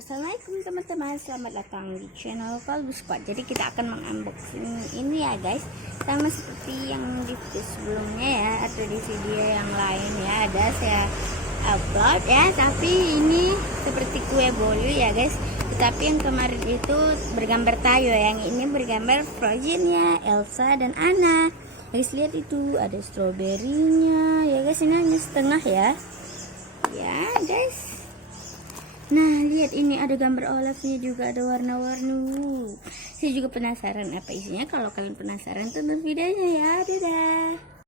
Assalamualaikum teman-teman, selamat datang di channel Kalbu Squad. Jadi kita akan mengunboxing ini ya guys, sama seperti yang di video sebelumnya ya, atau di video yang lain ya, ada saya upload ya. Tapi ini seperti kue bolu ya guys, tapi yang kemarin itu bergambar Tayo, yang ini bergambar Frozen ya, Elsa dan Anna. Guys lihat itu ada stroberinya ya guys, ini hanya setengah ya guys. Nah lihat ini ada gambar Olafnya juga, ada warna-warni. Saya juga penasaran apa isinya. Kalau kalian penasaran tonton videonya ya. Dadah.